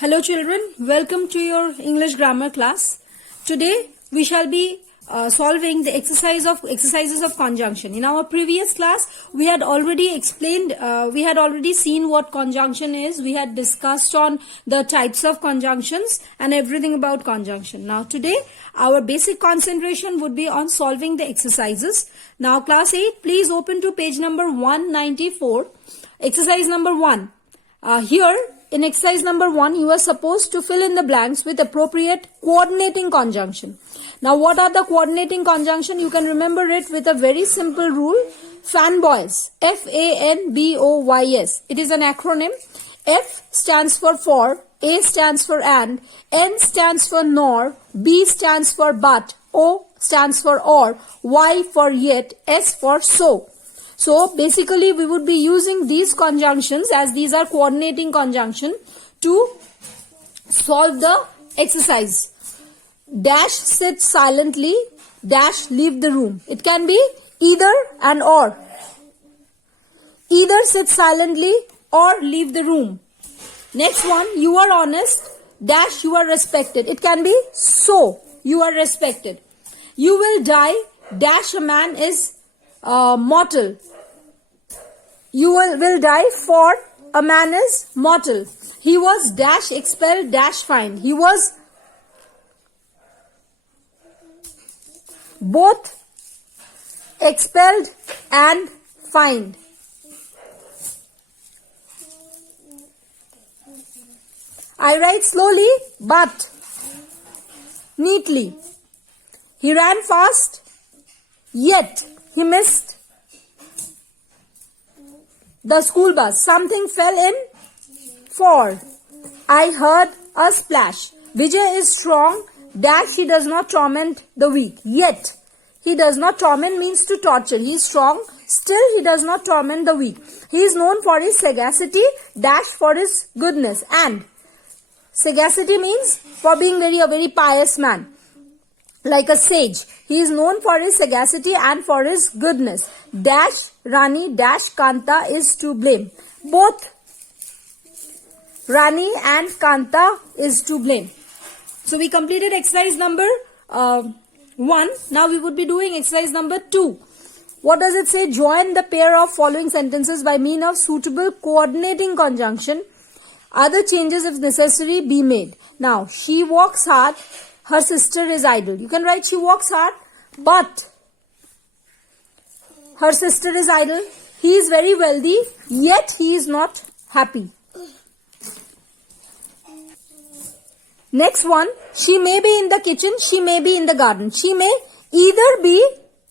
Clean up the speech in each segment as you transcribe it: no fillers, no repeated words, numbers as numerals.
Hello children, welcome to your English grammar class. Today we shall be solving the exercises of conjunction. In our previous class we had already explained, we had already seen what conjunction is. We had discussed on the types of conjunctions and everything about conjunction. Now today our basic concentration would be on solving the exercises. Now class 8, please open to page number 194. Exercise number 1. Here in exercise number 1, you are supposed to fill in the blanks with appropriate coordinating conjunction. Now, what are the coordinating conjunction? You can remember it with a very simple rule. Fanboys. F-A-N-B-O-Y-S. It is an acronym. F stands for, A stands for and, N stands for nor, B stands for but, O stands for or, Y for yet, S for so. So basically we would be using these conjunctions, as these are coordinating conjunction, to solve the exercise. Dash sit silently, dash leave the room. It can be either and or. Either sit silently or leave the room. Next one, you are honest, dash you are respected. It can be so you are respected. You will die, dash a man is mortal. You will die, for a man is mortal. He was dash expelled, dash fined. He was both expelled and fined. I write slowly but neatly. He ran fast, yet he missed the school bus. Something fell in, for I heard a splash. Vijay is strong, dash he does not torment the weak. Yet he does not torment means to torture. He is strong, still he does not torment the weak. He is known for his sagacity, dash for his goodness. And sagacity means for being a very pious man, like a sage. He is known for his sagacity and for his goodness. Dash Rani, dash Kanta is to blame. Both Rani and Kanta is to blame. So we completed exercise number 1. Now we would be doing exercise number 2. What does it say? Join the pair of following sentences by means of suitable coordinating conjunction. Other changes if necessary be made. Now, she walks hard, her sister is idle. You can write she walks hard, but her sister is idle. He is very wealthy, yet he is not happy. Next one, she may be in the kitchen, she may be in the garden. She may either be,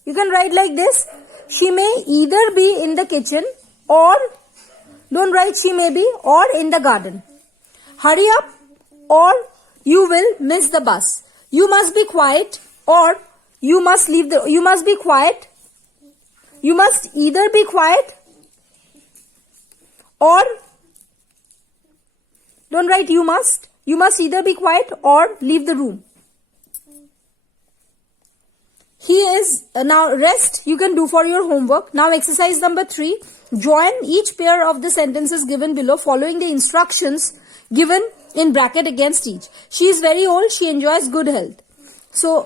you can write like this, she may either be in the kitchen or, don't write she may be, or in the garden. Hurry up or you will miss the bus. You must be quiet or you must be quiet. You must either be quiet or, don't write you must either be quiet or leave the room. He is, now rest you can do for your homework. Now exercise number 3. Join each pair of the sentences given below following the instructions given in bracket against each. She is very old, she enjoys good health. So,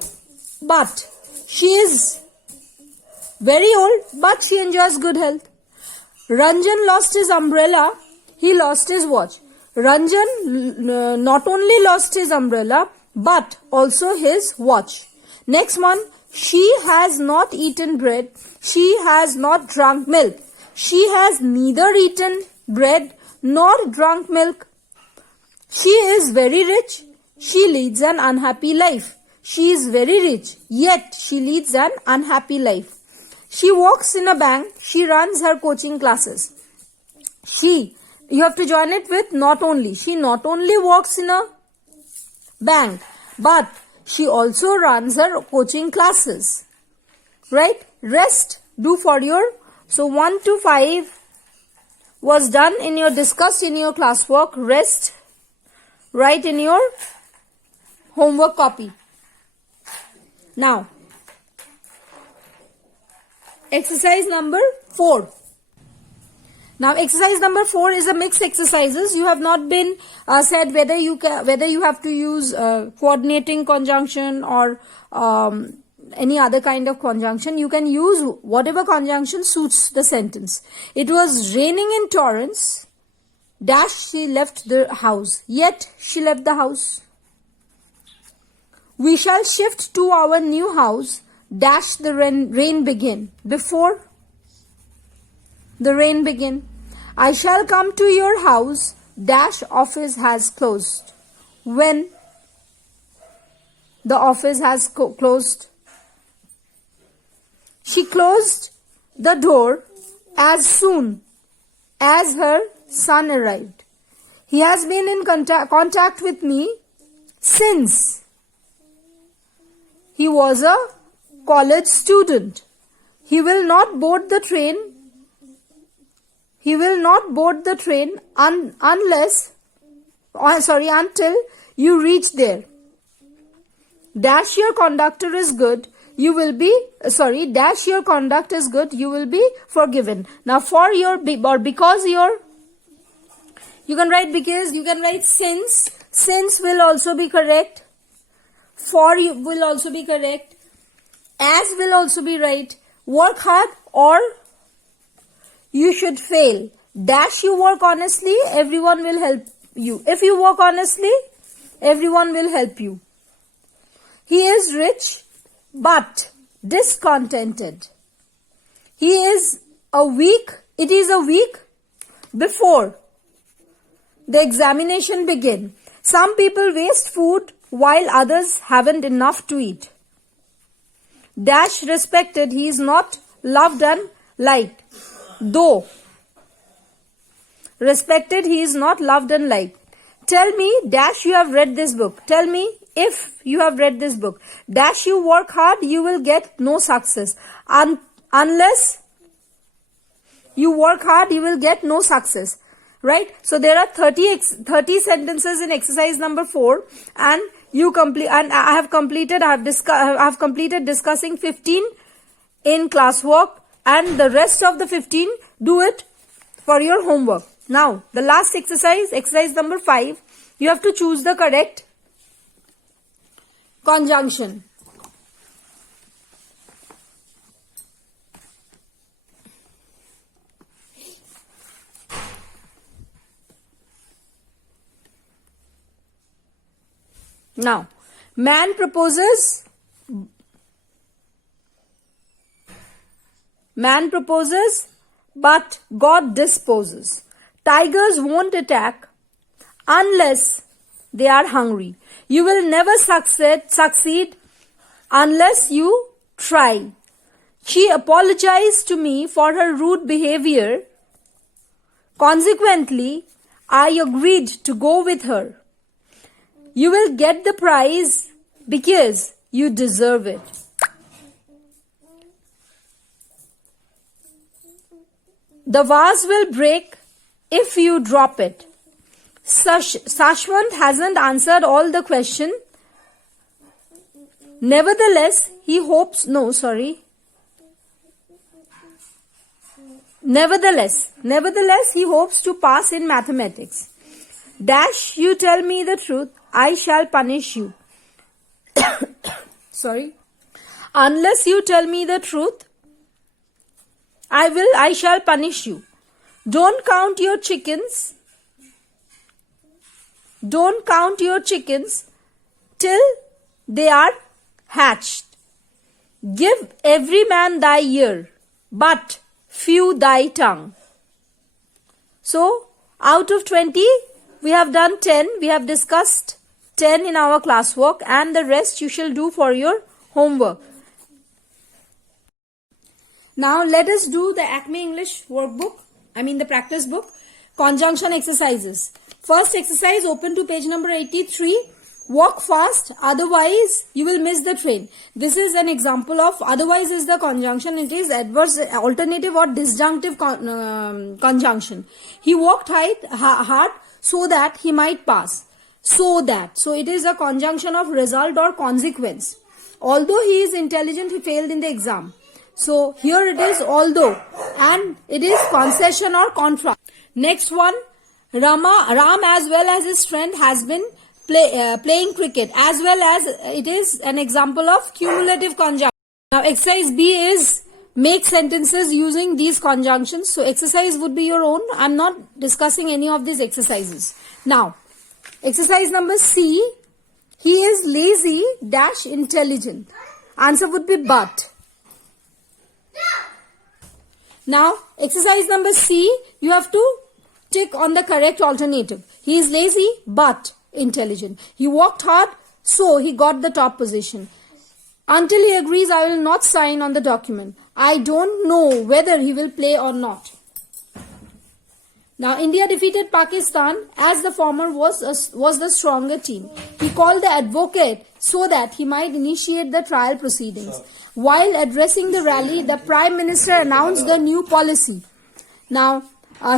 but she is very old, but she enjoys good health. Ranjan lost his umbrella, he lost his watch. Ranjan not only lost his umbrella, but also his watch. Next one, she has not eaten bread, she has not drunk milk. She has neither eaten bread nor drunk milk. She is very rich, she leads an unhappy life. She is very rich, yet she leads an unhappy life. She walks in a bank, she runs her coaching classes. She, you have to join it with not only. She not only walks in a bank, but she also runs her coaching classes. Right? Rest, do for your, so 1 to 5 was done in your, discussed in your classwork. Rest, write in your homework copy. Now, exercise number 4. Now exercise number 4 is a mixed exercises. You have not been said whether you have to use coordinating conjunction or any other kind of conjunction. You can use whatever conjunction suits the sentence. It was raining in torrents. Dash she left the house. Yet she left the house. We shall shift to our new house. Dash the rain begin. Before the rain begin. I shall come to your house. Dash office has closed. When the office has closed. She closed the door as soon as her son arrived. He has been in contact with me since he was a college student. He will not board the train. He will not board the train until you reach there. Dash your conductor is good. You will be dash your conduct is good. You will be forgiven. Now for your or because your, you can write because, you can write since. Since will also be correct. For you will also be correct. As will also be right. Work hard or you should fail. Dash you work honestly, everyone will help you. If you work honestly, everyone will help you. He is rich but discontented. It is a week before the examination begin. Some people waste food while others haven't enough to eat. Dash respected, he is not loved and liked. Though respected, he is not loved and liked. Tell me, dash you have read this book. Tell me if you have read this book. Dash you work hard, you will get no success. Unless you work hard, you will get no success. Right? So there are 30 sentences in exercise number 4, and you complete. And I have completed discussing 15 in classwork, and the rest of the 15 do it for your homework. Now the last exercise number 5, you have to choose the correct conjunction. Now, man proposes, but God disposes. Tigers won't attack unless they are hungry. You will never succeed unless you try. She apologized to me for her rude behavior. Consequently, I agreed to go with her. You will get the prize because you deserve it. The vase will break if you drop it. Sashwant hasn't answered all the question. Nevertheless, he hopes he hopes to pass in mathematics. Dash, you tell me the truth, I shall punish you. Unless you tell me the truth, I shall punish you. Don't count your chickens. Don't count your chickens till they are hatched. Give every man thy ear, but few thy tongue. So, out of 20, we have done 10. We have discussed 10 in our classwork, and the rest you shall do for your homework. Now, let us do the Acme English workbook. The practice book. Conjunction exercises. First exercise, open to page number 83. Walk fast, otherwise you will miss the train. This is an example of otherwise is the conjunction. It is adverse, alternative or disjunctive conjunction. He walked hard so that he might pass. So it is a conjunction of result or consequence. Although he is intelligent, he failed in the exam. So here it is although, and it is concession or contrast. Next one, Ram as well as his friend has been playing cricket, as well as it is an example of cumulative conjunction. Now exercise B is make sentences using these conjunctions. So exercise would be your own. I'm not discussing any of these exercises. Now exercise number C, he is lazy dash intelligent. Answer would be but. Now exercise number C, you have to tick on the correct alternative. He is lazy but intelligent. He worked hard, so he got the top position. Until he agrees, I will not sign on the document. I don't know whether he will play or not. Now India defeated Pakistan as the former was the stronger team. He called the advocate so that he might initiate the trial proceedings. While addressing the rally, the Prime Minister announced the new policy. Now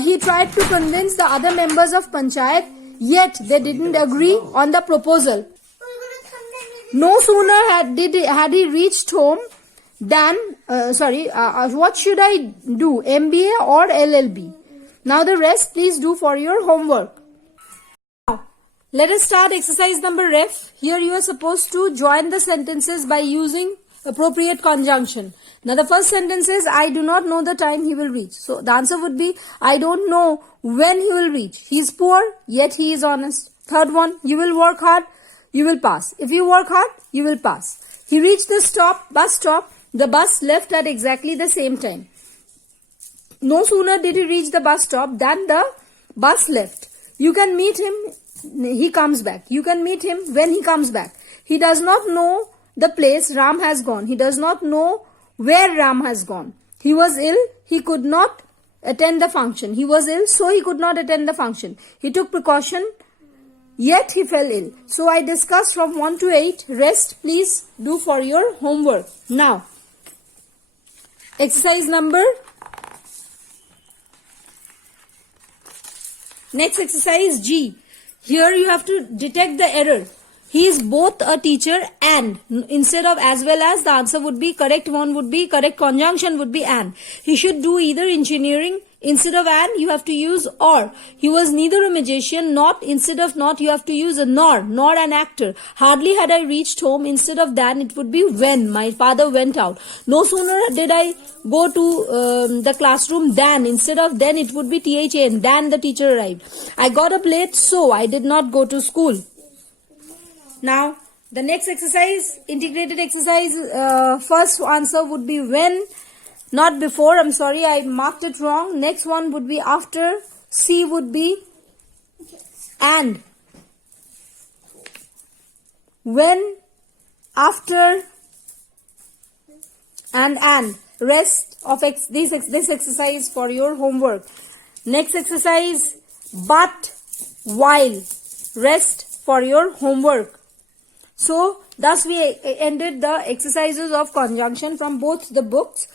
he tried to convince the other members of Panchayat, yet they didn't agree on the proposal. No sooner had he reached home than, what should I do, MBA or LLB? Now the rest please do for your homework. Now let us start exercise number F. Here you are supposed to join the sentences by using appropriate conjunction. Now the first sentence is, I do not know the time he will reach. So the answer would be, I don't know when he will reach. He is poor, yet he is honest. Third one, you will work hard, you will pass. If you work hard, you will pass. He reached the bus stop. The bus left at exactly the same time. No sooner did he reach the bus stop than the bus left. You can meet him, he comes back. You can meet him when he comes back. He does not know the place Ram has gone. He does not know where Ram has gone. He was ill, he could not attend the function. He was ill, so he could not attend the function. He took precaution, yet he fell ill. So I discussed from 1 to 8. Rest please do for your homework. Now, exercise number. Next exercise G. Here you have to detect the error. He is both a teacher and, instead of as well as, the answer would be, correct conjunction would be and. He should do either engineering, instead of and you have to use or. He was neither a magician, not, instead of not you have to use a nor an actor. Hardly had I reached home, instead of than it would be when my father went out. No sooner did I go to the classroom than, instead of then it would be THAN, than the teacher arrived. I got up late, so I did not go to school. Now, the next exercise, integrated exercise, first answer would be when, not before. I'm sorry, I marked it wrong. Next one would be after. C would be and. When, after, and. Rest of this exercise for your homework. Next exercise, but, while. Rest for your homework. So, thus we ended the exercises of conjunction from both the books.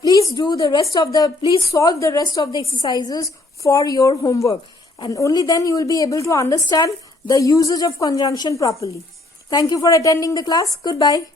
Please solve the rest of the exercises for your homework. And only then you will be able to understand the usage of conjunction properly. Thank you for attending the class. Goodbye.